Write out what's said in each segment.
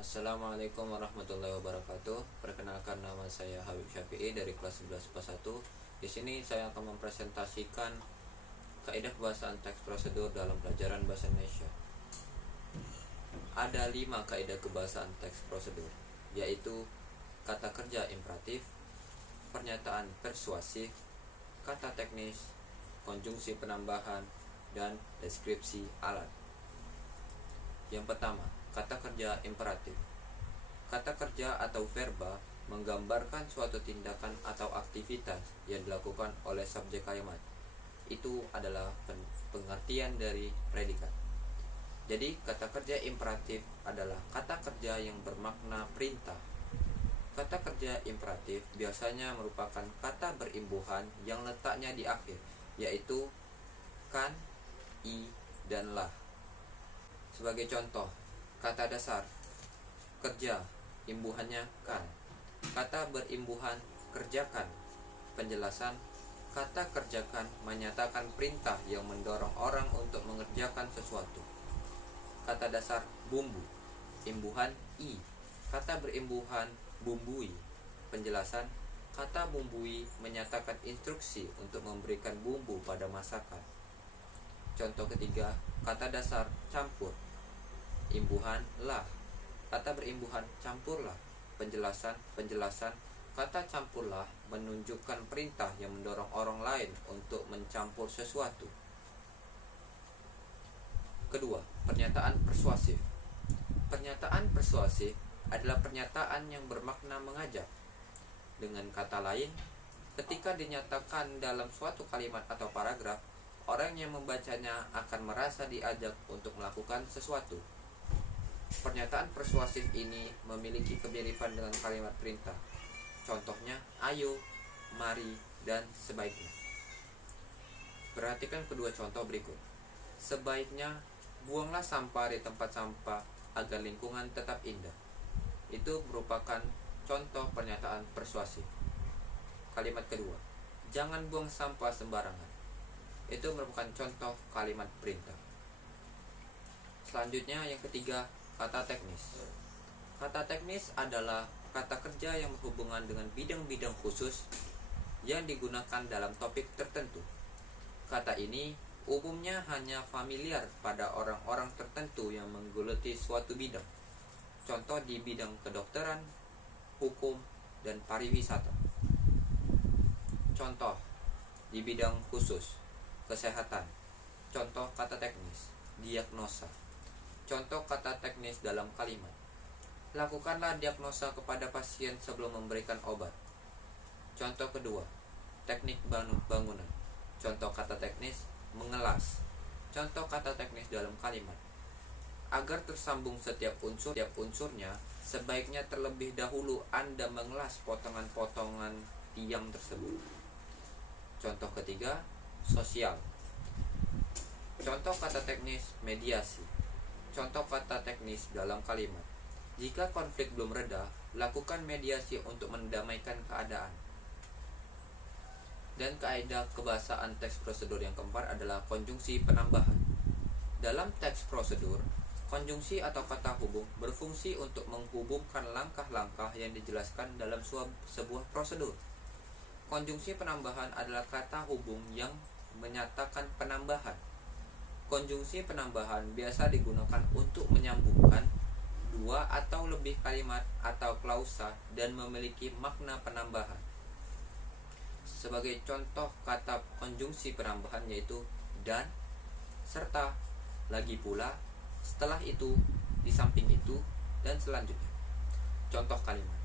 Assalamualaikum warahmatullahi wabarakatuh. Perkenalkan, nama saya Habib Syafi'i dari kelas 11 IPA 1. Di sini saya akan mempresentasikan kaidah kebahasaan teks prosedur dalam pelajaran bahasa Indonesia. Ada 5 kaidah kebahasaan teks prosedur, yaitu kata kerja imperatif, pernyataan persuasif, kata teknis, konjungsi penambahan, dan deskripsi alat. Yang pertama, kata kerja imperatif. Kata kerja atau verba menggambarkan suatu tindakan atau aktivitas yang dilakukan oleh subjek kalimat. Itu adalah pengertian dari predikat. Jadi, kata kerja imperatif adalah kata kerja yang bermakna perintah. Kata kerja imperatif biasanya merupakan kata berimbuhan yang letaknya di akhir, yaitu kan, i, dan lah. Sebagai contoh, kata dasar kerja, imbuhannya kan. Kata berimbuhan kerjakan. Penjelasan, kata kerjakan menyatakan perintah yang mendorong orang untuk mengerjakan sesuatu. Kata dasar bumbu, imbuhan i. Kata berimbuhan bumbui. Penjelasan, kata bumbui menyatakan instruksi untuk memberikan bumbu pada masakan. Contoh ketiga, kata dasar campur, imbuhan lah. Kata berimbuhan campurlah. Penjelasan, kata campurlah menunjukkan perintah yang mendorong orang lain untuk mencampur sesuatu. Kedua, pernyataan persuasif. Pernyataan persuasif adalah pernyataan yang bermakna mengajak. Dengan kata lain, ketika dinyatakan dalam suatu kalimat atau paragraf, orang yang membacanya akan merasa diajak untuk melakukan sesuatu. Pernyataan persuasif ini memiliki kemiripan dengan kalimat perintah. Contohnya, ayo, mari, dan sebaiknya. Perhatikan kedua contoh berikut. Sebaiknya, buanglah sampah di tempat sampah agar lingkungan tetap indah. Itu merupakan contoh pernyataan persuasif. Kalimat kedua, jangan buang sampah sembarangan. Itu merupakan contoh kalimat perintah. Selanjutnya, yang ketiga, kata teknis. Kata teknis adalah kata kerja yang berhubungan dengan bidang-bidang khusus yang digunakan dalam topik tertentu. Kata ini umumnya hanya familiar pada orang-orang tertentu yang menggeluti suatu bidang. Contoh di bidang kedokteran, hukum, dan pariwisata. Contoh di bidang khusus, kesehatan. Contoh kata teknis, diagnosa. Contoh kata teknis dalam kalimat, lakukanlah diagnosa kepada pasien sebelum memberikan obat. Contoh kedua, teknik bangunan. Contoh kata teknis, mengelas. Contoh kata teknis dalam kalimat, agar tersambung setiap unsurnya, sebaiknya terlebih dahulu Anda mengelas potongan-potongan tiang tersebut. Contoh ketiga, sosial. Contoh kata teknis, mediasi. Contoh kata teknis dalam kalimat, jika konflik belum reda, lakukan mediasi untuk mendamaikan keadaan. Dan kaidah kebahasaan teks prosedur yang keempat adalah konjungsi penambahan. Dalam teks prosedur, konjungsi atau kata hubung berfungsi untuk menghubungkan langkah-langkah yang dijelaskan dalam sebuah prosedur. Konjungsi penambahan adalah kata hubung yang menyatakan penambahan. Konjungsi penambahan biasa digunakan untuk menyambungkan dua atau lebih kalimat atau klausa dan memiliki makna penambahan. Sebagai contoh kata konjungsi penambahan yaitu dan, serta, lagi pula, setelah itu, di samping itu, dan selanjutnya. Contoh kalimat.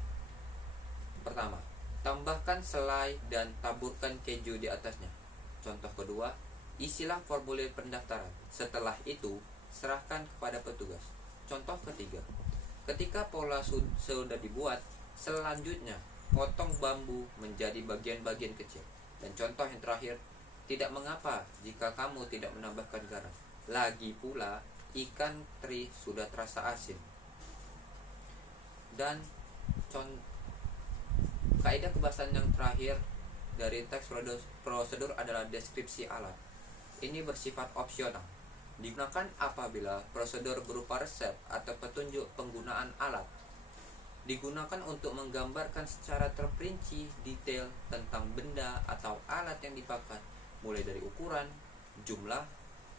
Pertama, tambahkan selai dan taburkan keju di atasnya. Contoh kedua, isilah formulir pendaftaran. Setelah itu, serahkan kepada petugas. Contoh ketiga, ketika pola sudah dibuat, selanjutnya potong bambu menjadi bagian-bagian kecil. Dan contoh yang terakhir, tidak mengapa jika kamu tidak menambahkan garam. Lagi pula, ikan teri sudah terasa asin. Dan kaidah kebahasaan yang terakhir dari teks prosedur adalah deskripsi alat. Ini bersifat opsional. Digunakan apabila prosedur berupa resep atau petunjuk penggunaan alat. Digunakan untuk menggambarkan secara terperinci detail tentang benda atau alat yang dipakai, mulai dari ukuran, jumlah,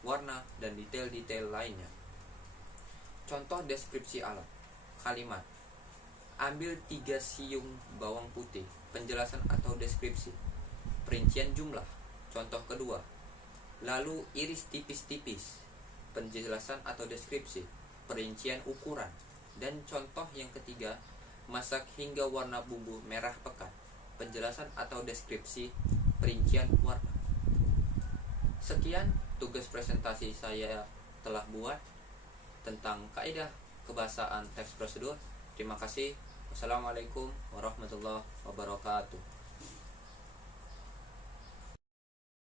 warna, dan detail-detail lainnya. Contoh deskripsi alat. Kalimat: ambil 3 siung bawang putih. Penjelasan atau deskripsi. Perincian jumlah. Contoh kedua: lalu iris tipis-tipis. Penjelasan atau deskripsi. Perincian ukuran. Dan contoh yang ketiga: masak hingga warna bumbu merah pekat. Penjelasan atau deskripsi. Perincian warna. Sekian tugas presentasi saya telah buat tentang kaidah kebahasaan teks prosedur. Terima kasih. Wassalamualaikum warahmatullahi wabarakatuh.